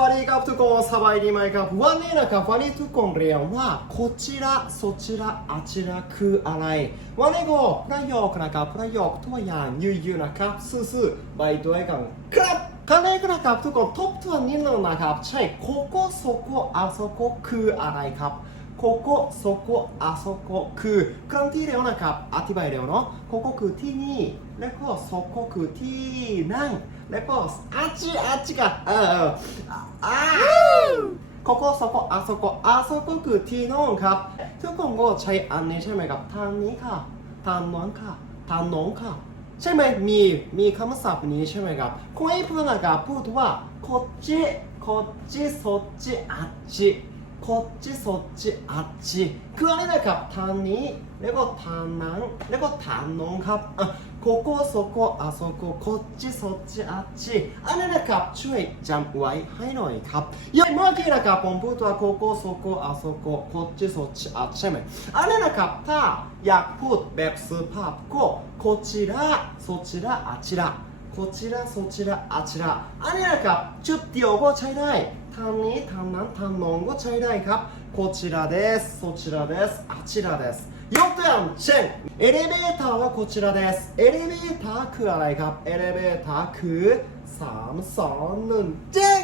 วัสดีครับทุกคนสบายดีไหมครับวันนี้นะครับวันนี้ทุกคนเรียนว่าこちらそちらあちらคืออะไร วันนี้ก็ประโยคนะครับประโยคตัวอย่างยืดๆนะครับซื่อๆไปด้วยกันครับครั้งแรกนะครับทุกคนทบทวนนิดนึงนะครับใช่ここそこあそこคืออะไรครับここそこあそこคือครั้งที่แล้วนะครับอธิบายเร็วเนาะここคือที่นี่ แล้วก็そこคือที่นั่ง แล้วก็あっちあっちがเออเอออ่าここそこあそこあそこคือที่โน้นครับ ทุกคนก็ใช้อันนี้ใช่ไหมครับทางนี้ค่ะทางโน้นค่ะทางโน้นค่ะ ใช่ไหมมีมีคำศัพท์นี้ใช่ไหมครับคนญี่ปุ่นนะครับพูดว่าこっちこっちそっちあっち こっちそっちあっちคืออะไรนะครับทางนี้แล้วก็ทางนั้นแล้วก็ทางโน้นครับอ่ะここそこあそここっちそっちあっちอันนี้นะครับช่วยจำไว้ให้หน่อยครับอย่างเมื่อกี้นะครับผมพูดว่าここそこあそここっちそっちあっちใช่ไหมอันนี้นะครับถ้าอยากพูดแบบสุภาพก็こちらそちらあちら こちらそちらあちらอันนี้นะครับจุดเดียวก็ใช้ได้ทางนี้ทางนั้นทางโน้นก็ใช้ได้ครับこちらですそちらですあちらですยกตัวอย่างเช่นเอเลเวเตอร์ว่าこちらですเอเลเวเตอร์คืออะไรครับเอเลเวเตอร์คือสามสองหนึ่งเจ๊ง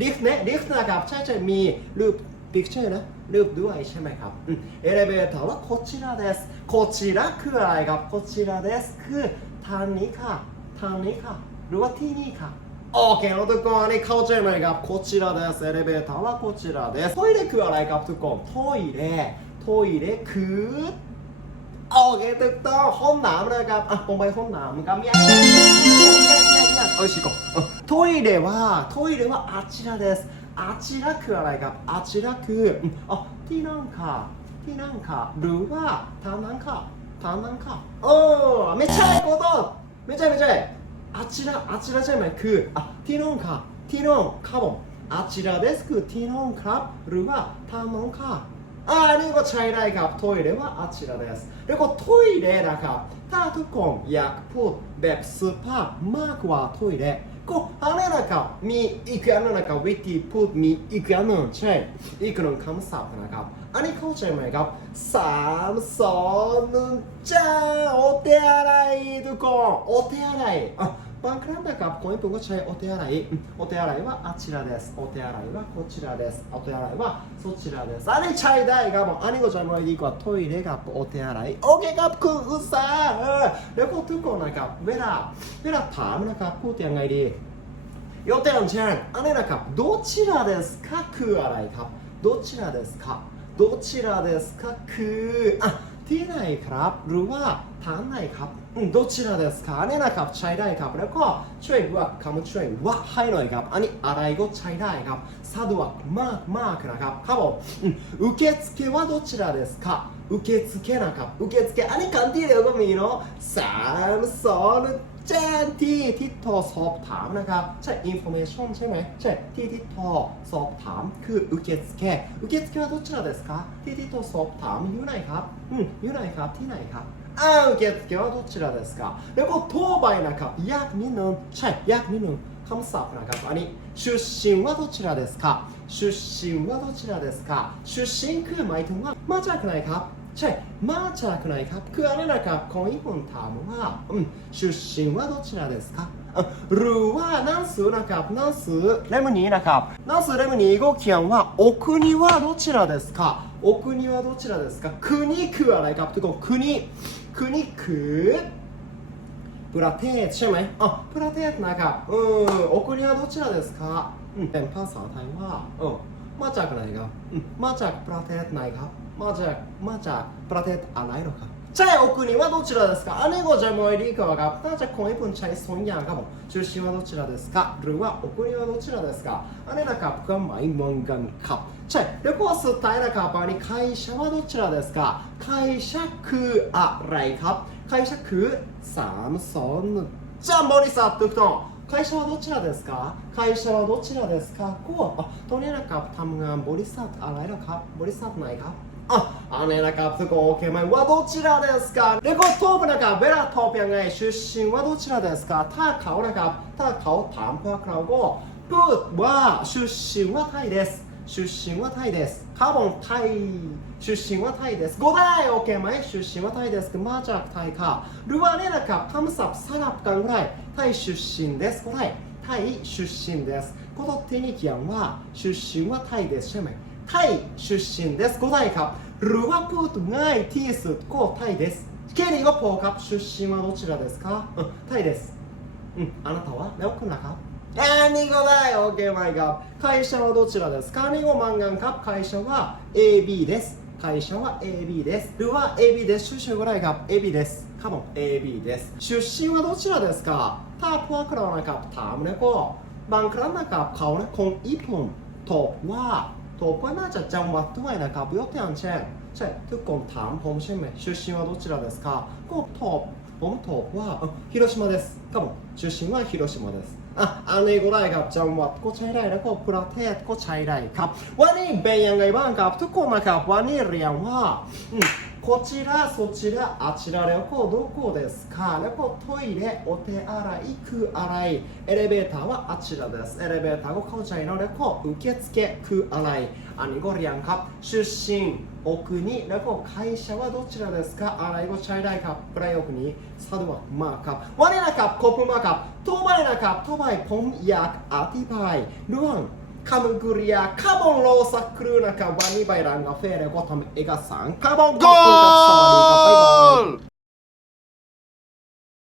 ลิฟต์เนี่ยลิฟต์นะครับใช่ใช่มีรูป picture นะรูปด้วยใช่ไหมครับอืมเอเลเวเตอร์ว่าこちらですこちらคืออะไรครับこちらですคือทางนี้ค่ะ ทางนี้ค่ะ หรือว่าที่นี่ค่ะ โอเคเราทุกคนนี่เข้าใจไหมครับこちらですเอเลเวเตอร์ว่าこちらですトイレคืออะไรครับทุกคนトイレトイレคือโอเคถูกต้องห้องน้ำนะครับอ่ะผมไปห้องน้ำครับยังยังยังยังยังโอ้ยชิโกトイレはトイレはあちらですあちらคืออะไรครับあちらคืออืมอ๋อที่นั่งค่ะที่นั่งค่ะหรือว่าทางนั้นค่ะทางนั้นค่ะเออไม่ใช่โกโต้ ไม่ใช่ไม่ใช่อาชิระอาชิระใช่ไหมคืออะที่น้องค่ะที่น้องครับผมอาชิระเดสคือที่น้องครับ หรือว่าทางน้องค่ะอ่านี่ก็ใช้ได้ครับโอยเลว่าอาชิระเดสแล้วก็โอยเลนะครับถ้าทุกคนอยากพูดแบบสุภาพมากกว่าโอยเล ก็อะไรนะครับมีอีกอันนึงนะครับวิธีพูดมีอีกอันนึงใช่อีกหนึ่งคำศัพท์นะครับอันนี้เข้าใจไหมครับสามสองหนึ่งจ้าโอเทอะไรทุกคนโอเทอะไร バンクランダーカップコインプゴチャイお手洗い。お手洗いはあちらです。お手洗いはこちらです。お手洗いはそちらです。あれちゃいだいがもう、アニゴちゃいもいデいくは。トイレカップお手洗い。オーケーカップくんうさー。レコトゥコなんか、ウェラ、ウェラタームなカップお手洗いり。よてんちゃん、あれなカップ、どちらですか？くあらいカップ。どちらですか？どちらですか？くあ。 ที่ไหนครับ หรือว่าทางไหนครับอืมどちらですかอันนี้นะครับใช้ได้ครับ แล้วก็ช่วยว่าคำช่วยว่าให้หน่อยครับ อันนี้อะไรก็ใช้ได้ครับสะดวกมากมากๆนะครับครับผมอืม受付はどちらですか受付นะครับ受付อันนี้กันที่เดียวก็มีเนาะสามสองหนึ่ง แจ้งที่ที่โทรสอบถามนะครับ ใช่ information ใช่ไหมใช่ที่ที่โทรสอบถามคือ受付受付はどちらですかที่ที่โทรสอบถามอยู่ไหนครับอืมอยู่ไหนครับที่ไหนครับอ่า受付はどちらですかแล้วก็โทรไปนะครับยากนิดนึงใช่ยากนิดนึงคำศัพท์นะครับอันนี้出身はどちらですか出身はどちらですか出身คือหมายถึงว่ามาจากไหนครับ じゃあ、まあ、くないか？食われなか？っこいいンたムは、うん、出身はどちらですか？ルは何数なか？何数？レムニーなか？何数レムニーゴキアンは？お国はどちらですか？お国はどちらですか？国くはないか？とこ国。国くプラテーツシェメあプラテーツなんか。うん。お国はどちらですか？うん。ペンパンサータイは？うん。 มาจากไหนครับอืมมาจากประเทศไหนครับ มาจากมาจากประเทศอะไรหรอครับใช่お国はどちらですかอันนี้ก็จะไม่ดีกว่าครับน่าจะคนญี่ปุ่นใช้สองอย่างครับผม出身はどちらですかหรือว่าお国はどちらですかอันนี้นะครับก็หมายเหมือนกันครับใช่แล้วก็สุดท้ายนะครับอันนี้会社はどちらですか会社คืออะไรครับ会社คือสามสองหนึ่งじゃあ森さんทุกท่าน 会社はどちらですか？会社はどちらですか？こう、あ、トネラカップタムガンボリサッーあらいらか、ボリサットないか？あ、アネラカップトコーケマンはどちらですか？レコトーブラカベラトーピアンガイ出身はどちらですか？タカオラカップ、タカオタンパクラゴ、プーは出身はタイです。出身はタイです。カボン、タイ。出身はタイです。五代、オッケーマイ。出身はタイです。マーチャク、タイか。ルアネラか、カムサプ、サラプカンぐらい。タイ出身です。5代、タイ出身です。このテニキアンは、出身はタイです。シェメタイ出身です。五代か。ルアプート、ガイ、ティース、コ、タイです。ケリーはポーカップ出身はどちらですか、うん、タイです。うん、あなたは？レオ君ナか？何語だよ OK 会社はどちらですか何語マンガンカップ会社は AB です会社は AB です。ルは AB です。出身ぐらいが AB です。カモ AB です。出身はどちらですか？タープはクラウナカップタームネコ。バンクランナカップカオネコンイプン。トップはトップはなじゃジゃンワットワイナカップヨテアンチェン。チェ、トゥコンタムシェメ。出身はどちらですかこうトップ。ポムトップは広島です。カモ。出身は広島です。 อะอันนี้ก็ได้ครับจังหวัดก็ใช้ได้แล้วก็ประเทศก็ใช้ได้ครับ วันนี้เป็นยังไงบ้างครับทุกคนนะครับวันนี้เรียนว่า こちら、そちら、あちら、旅行どこですか旅行、トイレ、お手洗い、く洗い。エレベーターはあちらです。エレベーター後、こちらの旅行、受付、く洗い。アニゴリアンカップ、出身、お国、旅行、会社はどちらですか洗いイゴ、チャイライカップ、プライオフに、サドワ、マーカップ、ワネナカップ、コップマーカップ、トーバネナカップ、トバイ、ポン、ヤク、アティバイ、ルワン、 อยากอธิบายเรื่องคำกริยาคาร์บอนโลสักครู่นะครับวันนี้ไปร้านกาแฟแล้วก็ทำเอกสารคาร์บอนขอ